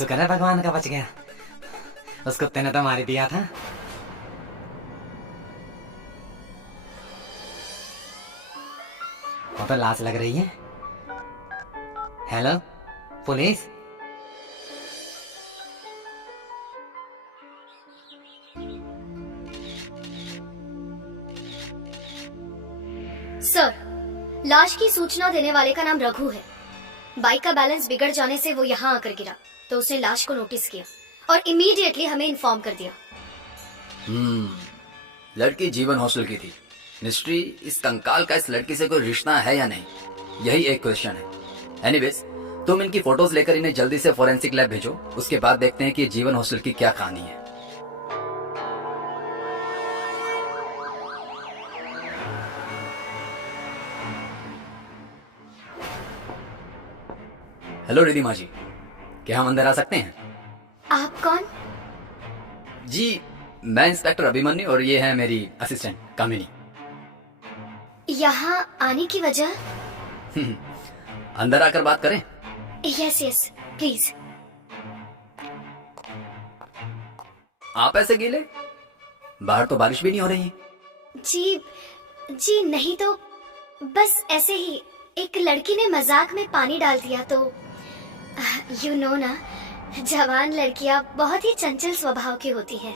शुक्र है भगवान का बच गया, उस कुत्ते ने तो मार ही दिया था। वो तो लाश लग रही है। Hello police. सर, लाश की सूचना देने वाले का नाम रघु है। बाइक का बैलेंस बिगड़ जाने से वो यहाँ आकर गिरा, तो उसने लाश को नोटिस किया और इमीडिएटली हमें इन्फॉर्म कर दिया। लड़की जीवन हॉस्टल की थी। मिस्ट्री इस कंकाल का इस लड़की से कोई रिश्ता है या नहीं, यही एक क्वेश्चन है। एनीवेज, तुम इनकी फोटोज लेकर इन्हें जल्दी से फॉरेंसिक लैब भेजो, उसके बाद देखते हैं कि जीवन हॉस्टल की क्या कहानी है। हेलो रिधिमा जी, क्या हम अंदर आ सकते हैं? आप कौन? जी, मैं इंस्पेक्टर अभिमन्यु और ये है मेरी असिस्टेंट कामिनी। यहाँ आने की वजह? अंदर आकर बात करें? Yes please. आप ऐसे गीले? बाहर तो बारिश भी नहीं हो रही है। जी नहीं, तो बस ऐसे ही एक लड़की ने मजाक में पानी डाल दिया, तो यू नो ना, जवान लड़कियां बहुत ही चंचल स्वभाव की होती हैं।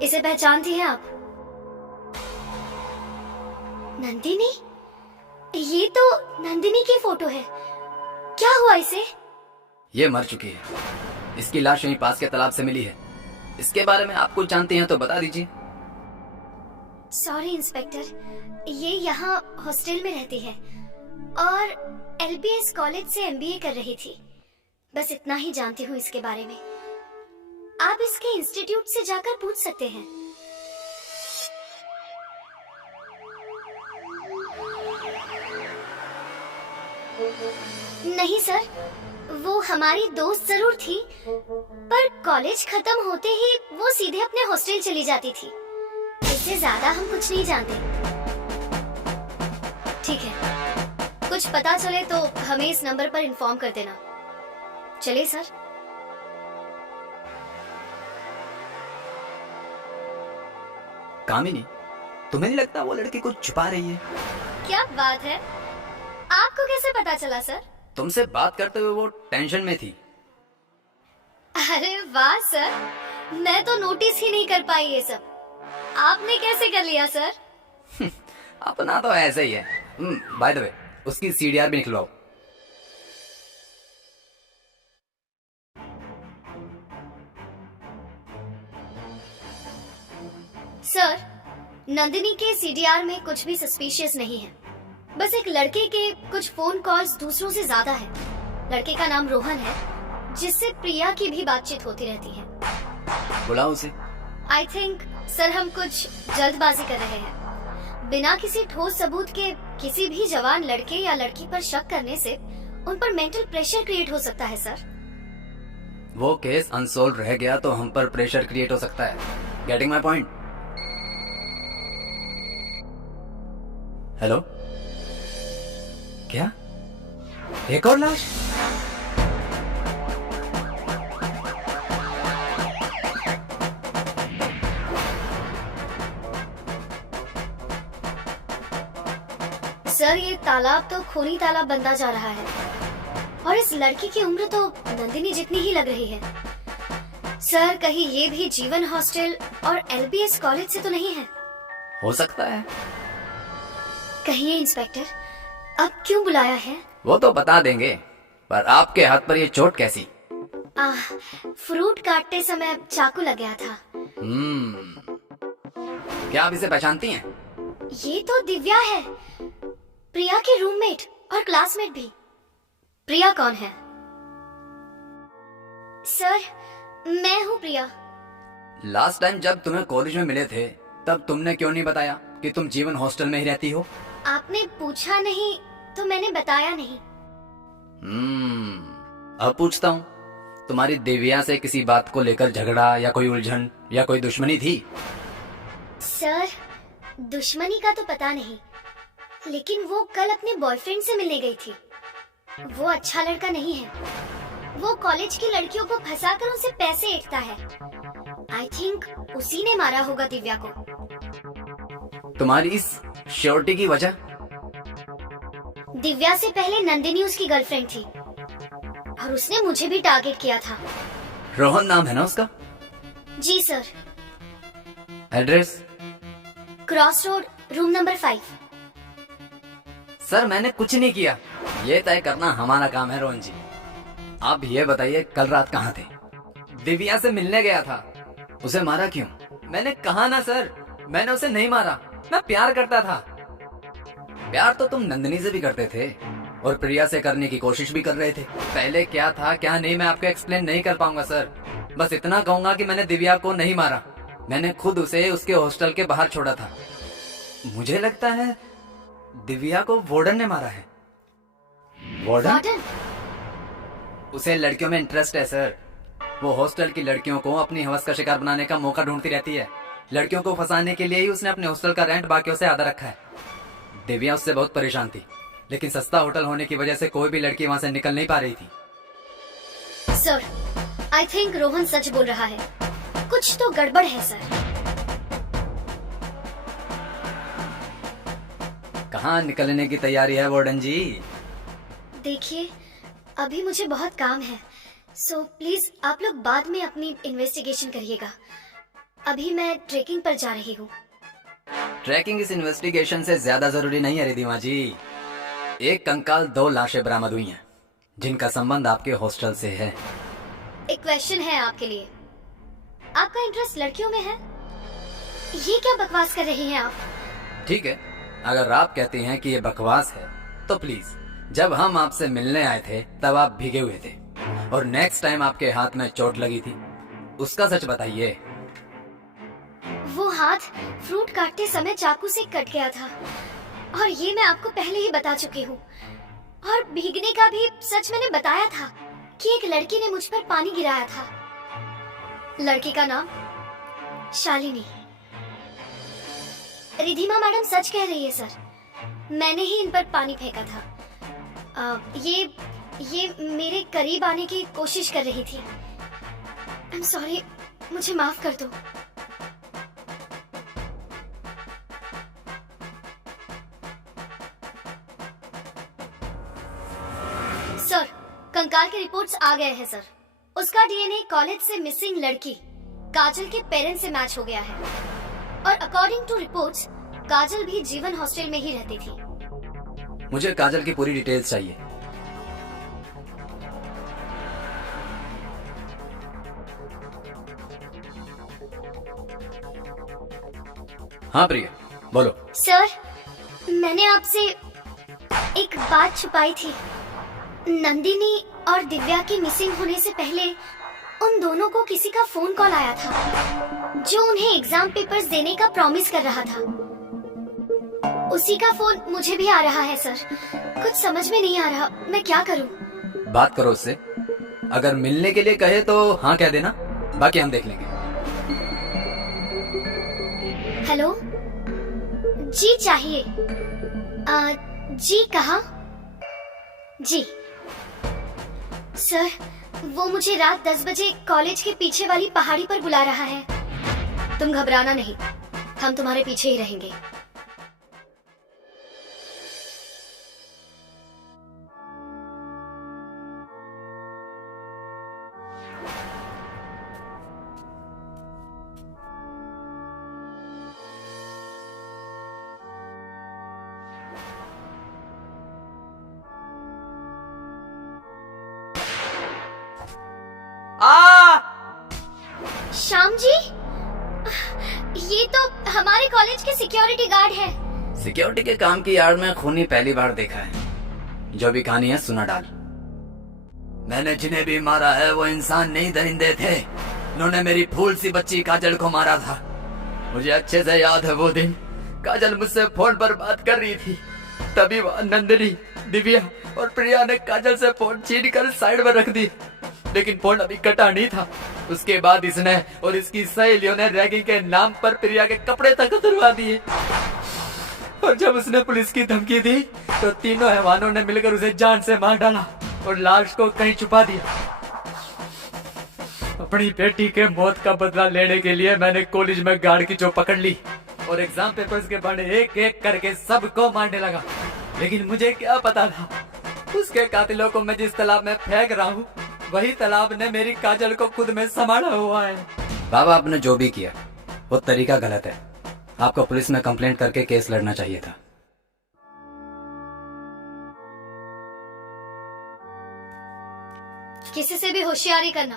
इसे पहचानती हैं आप? नंदिनी? ये तो नंदिनी की फोटो है। क्या हुआ इसे? ये मर चुकी है। इसकी लाश यहीं पास के तालाब से मिली है। इसके बारे में आप कुछ जानते हैं तो बता दीजिए। सॉरी इंस्पेक्टर, ये यहाँ हॉस्टल में रहती है और LBS कॉलेज से MBA कर रही थी। बस इतना ही जानती हूँ इसके बारे में। आप इसके इंस्टीट्यूट से जाकर पूछ सकते हैं। नहीं सर, वो हमारी दोस्त जरूर थी, पर कॉलेज खत्म होते ही वो सीधे अपने हॉस्टल चली जाती थी। इससे ज्यादा हम कुछ नहीं जानते। ठीक है, कुछ पता चले तो हमें इस नंबर पर इन्फॉर्म कर देना। चलिए सर। कामिनी, तुम्हें नहीं लगता वो लड़की कुछ छुपा रही है? क्या बात है, आपको कैसे पता चला सर? तुमसे बात करते हुए वो टेंशन में थी। अरे वाह सर, मैं तो नोटिस ही नहीं कर पाई ये सब। आपने कैसे कर लिया सर? अपना तो ऐसे ही है। बाय द वे, उसकी CDR भी निकलवाओ। सर, नंदिनी के CDR में कुछ भी सस्पिशियस नहीं है। बस एक लड़के के कुछ फोन कॉल्स दूसरों से ज्यादा है। लड़के का नाम रोहन है, जिससे प्रिया की भी बातचीत होती रहती है। बुलाओ उसे। आई थिंक सर हम कुछ जल्दबाजी कर रहे हैं। बिना किसी ठोस सबूत के किसी भी जवान लड़के या लड़की पर शक करने से उन पर मेंटल प्रेशर क्रिएट हो सकता है सर। वो केस अनसोल्व रह गया तो हम पर प्रेशर क्रिएट हो सकता है। Getting my point? हेलो, क्या एक और लाश? सर, ये तालाब तो खूनी तालाब बनता जा रहा है और इस लड़की की उम्र तो नंदिनी जितनी ही लग रही है। सर, कहीं ये भी जीवन हॉस्टल और LBS कॉलेज से तो नहीं है? हो सकता है। कहिए इंस्पेक्टर, अब क्यों बुलाया है? वो तो बता देंगे, पर आपके हाथ पर ये चोट कैसी? फ्रूट काटते समय चाकू लग गया था। क्या आप इसे पहचानती हैं? ये तो दिव्या है, प्रिया की रूममेट और क्लासमेट भी। प्रिया कौन है? सर, मैं हूँ प्रिया। लास्ट टाइम जब तुम्हें कॉलेज में मिले थे तब तुमने क्यों नहीं बताया कि तुम जीवन हॉस्टल में ही रहती हो? आपने पूछा नहीं तो मैंने बताया नहीं। अब पूछता हूँ, तुम्हारी दिव्या से किसी बात को लेकर झगड़ा या कोई उलझन या कोई दुश्मनी थी? सर, दुश्मनी का तो पता नहीं, लेकिन वो कल अपने बॉयफ्रेंड से मिलने गई थी। वो अच्छा लड़का नहीं है। वो कॉलेज की लड़कियों को फंसाकर उनसे पैसे ऐंठता है। आई थिंक उसी ने मारा होगा दिव्या को। तुम्हारी इस श्योरिटी की वजह? दिव्या से पहले नंदिनी उसकी गर्लफ्रेंड थी और उसने मुझे भी टारगेट किया था। रोहन नाम है ना उसका? जी sir. Address? Cross road, room number 5। Sir मैंने कुछ नहीं किया, ये तय करना हमारा काम है रोहन जी। आप ये बताइए कल रात कहाँ थे? दिव्या से मिलने गया था। उसे मारा क्यों? मैंने कहा ना सर, मैंने उसे नहीं मारा, मैं प्यार करता था। प्यार तो तुम नंदिनी से भी करते थे और प्रिया से करने की कोशिश भी कर रहे थे। पहले क्या था क्या नहीं मैं आपको एक्सप्लेन नहीं कर पाऊंगा सर। बस इतना कहूंगा कि मैंने दिव्या को नहीं मारा, मैंने खुद उसे उसके हॉस्टल के बाहर छोड़ा था। मुझे लगता है दिव्या को वार्डन ने मारा है। वार्डन? उसे लड़कियों में इंटरेस्ट है सर। वो हॉस्टल की लड़कियों को अपनी हवस का शिकार बनाने का मौका ढूंढती रहती है। लड़कियों को फंसाने के लिए ही उसने अपने हॉस्टल का रेंट बाकियों से आधा रखा है। दिव्या उससे बहुत परेशान थी, लेकिन सस्ता होटल होने की वजह से कोई भी लड़की वहां से निकल नहीं पा रही थी। सर, आई थिंक रोहन सच बोल रहा है। कुछ तो गड़बड़ है सर। कहाँ निकलने की तैयारी है वार्डन जी? देखिए, अभी मुझे बहुत काम है, सो प्लीज आप लोग बाद में अपनी इन्वेस्टिगेशन करिएगा। अभी मैं ट्रेकिंग पर जा रही हूँ। ट्रैकिंग इस इन्वेस्टिगेशन से ज्यादा जरूरी नहीं है रिधिमा जी। एक कंकाल 2 लाशें बरामद हुई हैं, जिनका संबंध आपके हॉस्टल से है। एक क्वेश्चन है आपके लिए। आपका इंटरेस्ट लड़कियों में है? ये क्या बकवास कर रही हैं आप? ठीक है, अगर आप कहती हैं कि ये बकवास है तो प्लीज, जब हम आपसे मिलने आए थे तब आप भीगे हुए थे और नेक्स्ट टाइम आपके हाथ में चोट लगी थी, उसका सच बताइए। वो हाथ फ्रूट काटते समय चाकू से कट गया था और ये मैं आपको पहले ही बता चुकी हूँ। और भीगने का भी सच मैंने बताया था कि एक लड़की ने मुझ पर पानी गिराया था। लड़की का नाम शालिनी। रिधिमा मैडम सच कह रही है सर, मैंने ही इन पर पानी फेंका था। ये मेरे करीब आने की कोशिश कर रही थी। आई एम सॉरी, मुझे माफ कर दो। सर, कंकाल के रिपोर्ट्स आ गए हैं सर। उसका डीएनए कॉलेज से मिसिंग लड़की काजल के पेरेंट्स से मैच हो गया है और अकॉर्डिंग टू रिपोर्ट्स काजल भी जीवन हॉस्टल में ही रहती थी। मुझे काजल की पूरी डिटेल्स चाहिए। हाँ प्रिया, बोलो। सर, मैंने आपसे एक बात छुपाई थी। नंदिनी और दिव्या के मिसिंग होने से पहले उन दोनों को किसी का फोन कॉल आया था जो उन्हें एग्जाम पेपर्स देने का प्रॉमिस कर रहा था। उसी का फोन मुझे भी आ रहा है सर। कुछ समझ में नहीं आ रहा, मैं क्या करूं? बात करो उससे, अगर मिलने के लिए कहे तो हाँ कह देना, बाकी हम देख लेंगे। हेलो जी, चाहिए? जी कहाँ? जी सर, वो मुझे रात 10 बजे कॉलेज के पीछे वाली पहाड़ी पर बुला रहा है। तुम घबराना नहीं, हम तुम्हारे पीछे ही रहेंगे। श्याम जी, ये तो हमारे कॉलेज के सिक्योरिटी गार्ड है। सिक्योरिटी के काम की आड़ में खूनी पहली बार देखा है। जो भी कहानी है सुना डाल। मैंने जिन्हें भी मारा है वो इंसान नहीं दरिंदे थे। उन्होंने मेरी फूल सी बच्ची काजल को मारा था। मुझे अच्छे से याद है वो दिन, काजल मुझसे फोन पर बात कर रही थी। तभी वहाँ नंदिनी, दिव्या और प्रिया ने काजल से फोन छीन कर साइड में रख दी, लेकिन फोन अभी कटा नहीं था। उसके बाद इसने और इसकी सहेलियों ने रैगिंग के नाम पर प्रिया के कपड़े तक उतरवा दिए और जब उसने पुलिस की धमकी दी तो तीनों हैवानों ने मिलकर उसे जान से मार डाला और लाश को कहीं छुपा दिया। अपनी बेटी के मौत का बदला लेने के लिए मैंने कॉलेज में गार्ड की जो पकड़ ली और एग्जाम पेपर्स के बहाने एक एक करके सबको मारने लगा। लेकिन मुझे क्या पता था उसके कातिलों को मैं जिस तालाब में फेंक रहा हूँ वही तालाब ने मेरी काजल को खुद में संभाला हुआ है। बाबा, आपने जो भी किया वो तरीका गलत है। आपको पुलिस में कंप्लेंट करके केस लड़ना चाहिए था। किसी से भी होशियारी करना